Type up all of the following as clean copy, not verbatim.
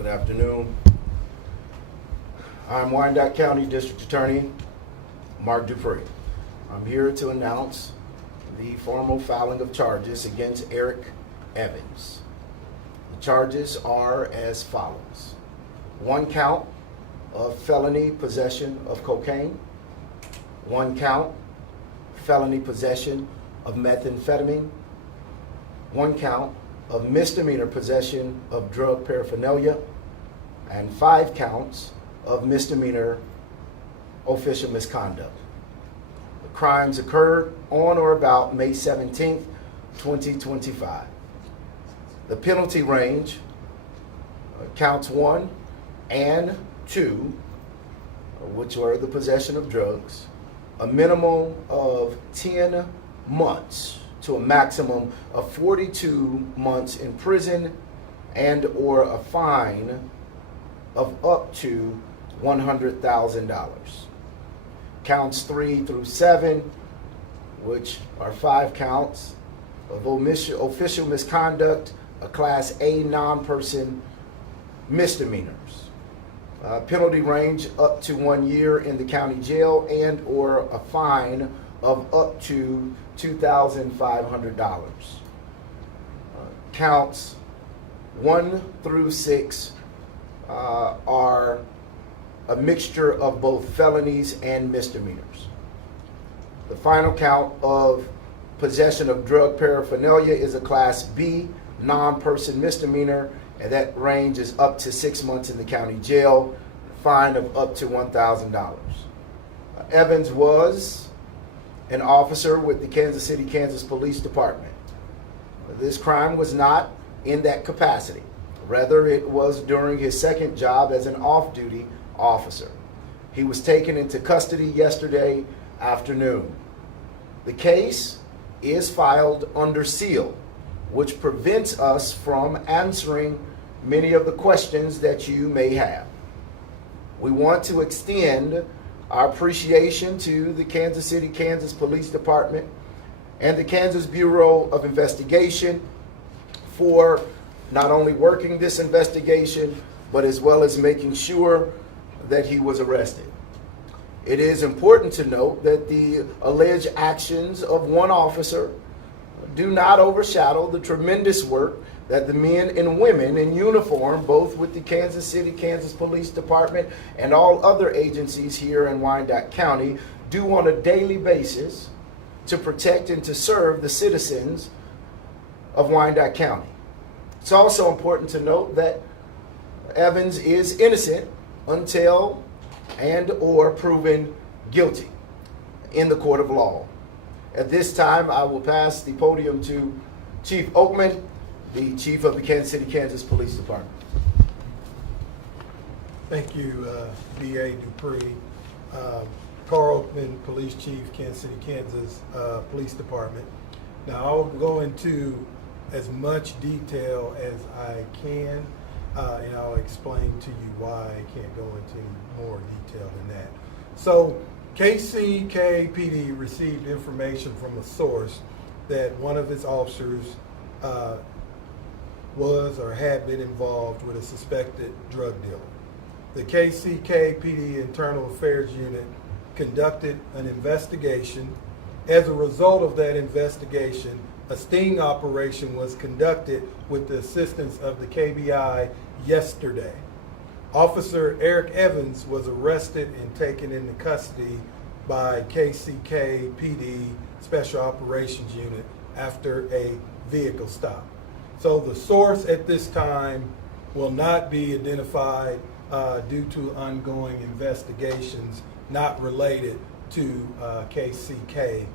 Good afternoon. I'm Wyandotte County District Attorney Mark Dupree. I'm here to announce the formal filing of charges against Eric Evans. The charges are as follows. 1 count of felony possession of cocaine. 1 count felony possession of methamphetamine. 1 count of misdemeanor possession of drug paraphernalia, and 5 counts of misdemeanor official misconduct. The crimes occurred on or about May 17th, 2025. The penalty range, counts 1 and 2, which were the possession of drugs, a minimum of 10 months to a maximum of 42 months in prison and or a fine of up to $100,000. Counts 3 through 7, which are 5 counts of official misconduct, a Class A non-person misdemeanors. Penalty range up to 1 year in the county jail and or a fine of up to $2,500. Counts 1 through 6 are a mixture of both felonies and misdemeanors. The final count of possession of drug paraphernalia is a Class B non-person misdemeanor, and that range is up to 6 months in the county jail, fine of up to $1,000. Evans was an officer with the Kansas City, Kansas Police Department. This crime was not in that capacity. Rather, it was during his second job as an off-duty officer. He was taken into custody yesterday afternoon. The case is filed under seal, which prevents us from answering many of the questions that you may have. We want to extend our appreciation to the Kansas City, Kansas Police Department and the Kansas Bureau of Investigation for not only working this investigation, but as well as making sure that he was arrested. It is important to note that the alleged actions of one officer do not overshadow the tremendous work that the men and women in uniform, both with the Kansas City, Kansas Police Department and all other agencies here in Wyandotte County, do on a daily basis to protect and to serve the citizens of Wyandotte County. It's also important to note that Evans is innocent until and or proven guilty in the court of law. At this time, I will pass the podium to Chief Oakman, the Chief of the Kansas City, Kansas Police Department. Thank you, D.A. Dupree. Carl Oakman, Police Chief, Kansas City, Kansas Police Department. Now, I'll go into as much detail as I can, and I'll explain to you why I can't go into more detail than that. So, KCKPD received information from a source that one of its officers was or had been involved with a suspected drug dealer. The KCKPD Internal Affairs Unit conducted an investigation. As a result of that investigation, a sting operation was conducted with the assistance of the KBI yesterday. Officer Eric Evans was arrested and taken into custody by KCKPD Special Operations Unit after a vehicle stop. So the source at this time will not be identified due to ongoing investigations not related to KCKPD.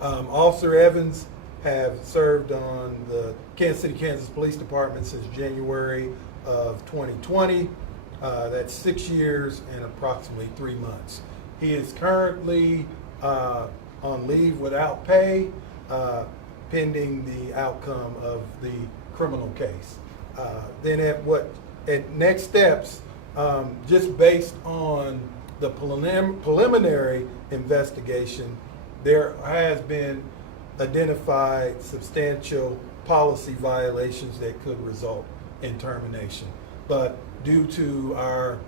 Officer Evans have served on the Kansas City, Kansas Police Department since January of 2020. That's 6 years and approximately 3 months. He is currently on leave without pay, pending the outcome of the criminal case. Then at next steps, just based on the preliminary investigation, there has been identified substantial policy violations that could result and termination. But due to our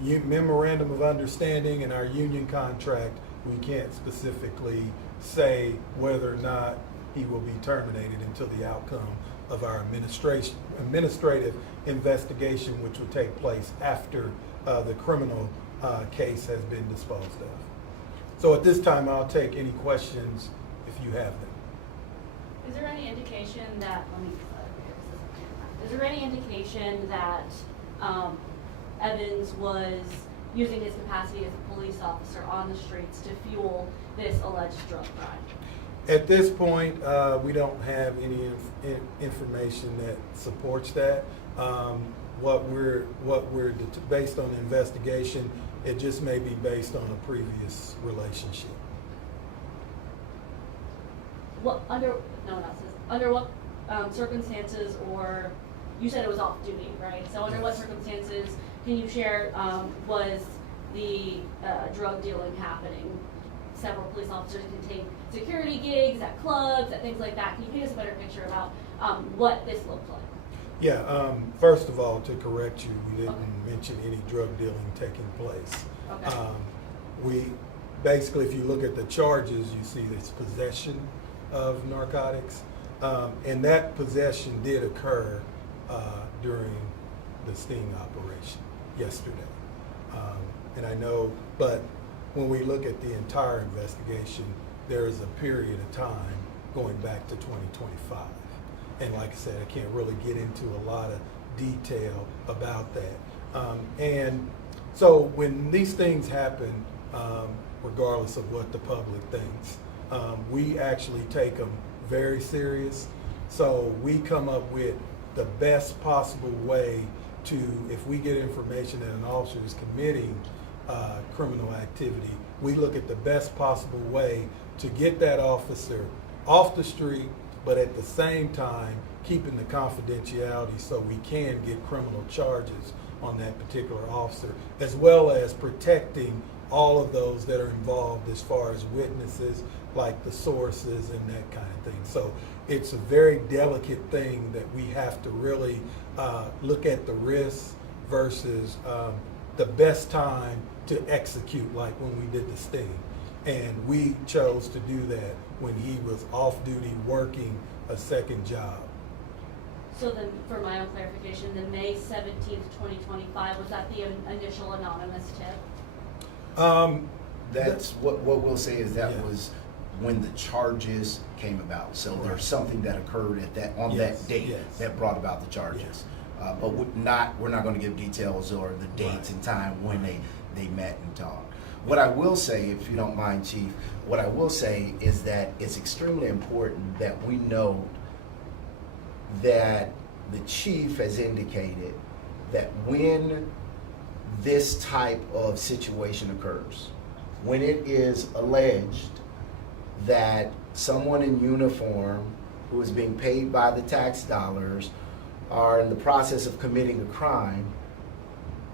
memorandum of understanding and our union contract, we can't specifically say whether or not he will be terminated until the outcome of our administrative investigation, which will take place after the criminal case has been disposed of. So at this time, I'll take any questions if you have them. Is there any indication that, is there any indication that Evans was using his capacity as a police officer on the streets to fuel this alleged drug crime? At this point, we don't have any information that supports that. What we're based on the investigation, it just may be based on a previous relationship. Under what circumstances, or you said it was off duty, right? So under what circumstances can you share was the drug dealing happening? Several police officers can take security gigs at clubs, at things like that. Can you paint us a better picture about what this looked like? Yeah, first of all, to correct you, we didn't Okay. mention any drug dealing taking place. Okay. We basically, if you look at the charges, you see it's possession of narcotics, and that possession did occur during the sting operation yesterday. And I know, but when we look at the entire investigation, there is a period of time going back to 2025. And like I said, I can't really get into a lot of detail about that. And so when these things happen, regardless of what the public thinks, we actually take them very serious. So we come up with the best possible way to, if we get information that an officer is committing criminal activity, we look at the best possible way to get that officer off the street, but at the same time keeping the confidentiality so we can get criminal charges on that particular officer, as well as protecting all of those that are involved as far as witnesses, like the sources and that kind of thing. So it's a very delicate thing that we have to really look at the risks versus the best time to execute, like when we did the sting. And we chose to do that when he was off duty working a second job. So then, for my own clarification, the May 17th, 2025, was that the initial anonymous tip? That's what we'll say is that Yeah. was when the charges came about. So Right. there's something that occurred on Yes, that date yes. that brought about the charges. But we're not going to give details or the dates Right. and time when they met and talked. What I will say, if you don't mind, Chief, what I will say is that it's extremely important that we know that the chief has indicated that when this type of situation occurs, when it is alleged that someone in uniform who is being paid by the tax dollars are in the process of committing a crime,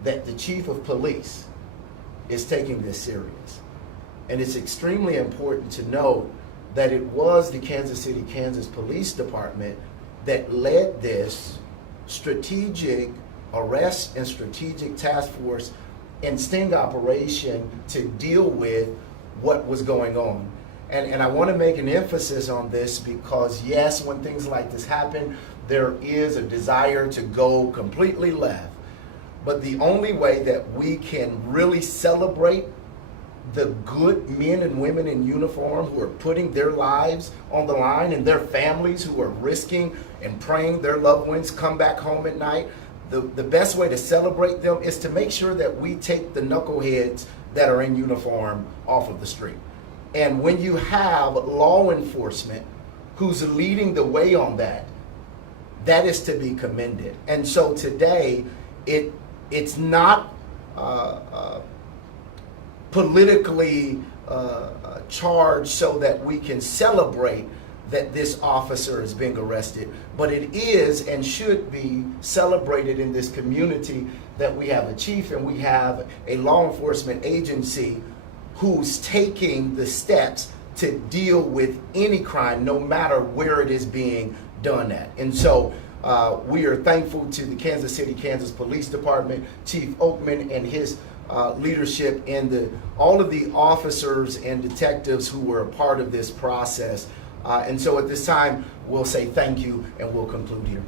that the chief of police is taking this serious. And it's extremely important to note that it was the Kansas City, Kansas Police Department that led this strategic arrest and strategic task force and sting operation to deal with what was going on. And I want to make an emphasis on this because, yes, when things like this happen, there is a desire to go completely left. But the only way that we can really celebrate the good men and women in uniform who are putting their lives on the line and their families who are risking and praying their loved ones come back home at night, the best way to celebrate them is to make sure that we take the knuckleheads that are in uniform off of the street. And when you have law enforcement who's leading the way on that, that is to be commended. And so today, it's not politically charged so that we can celebrate that this officer is being arrested, but it is and should be celebrated in this community that we have a chief and we have a law enforcement agency who's taking the steps to deal with any crime, no matter where it is being done at. And so We are thankful to the Kansas City, Kansas Police Department, Chief Oakman and his leadership, and all of the officers and detectives who were a part of this process. And so at this time, we'll say thank you and we'll conclude here.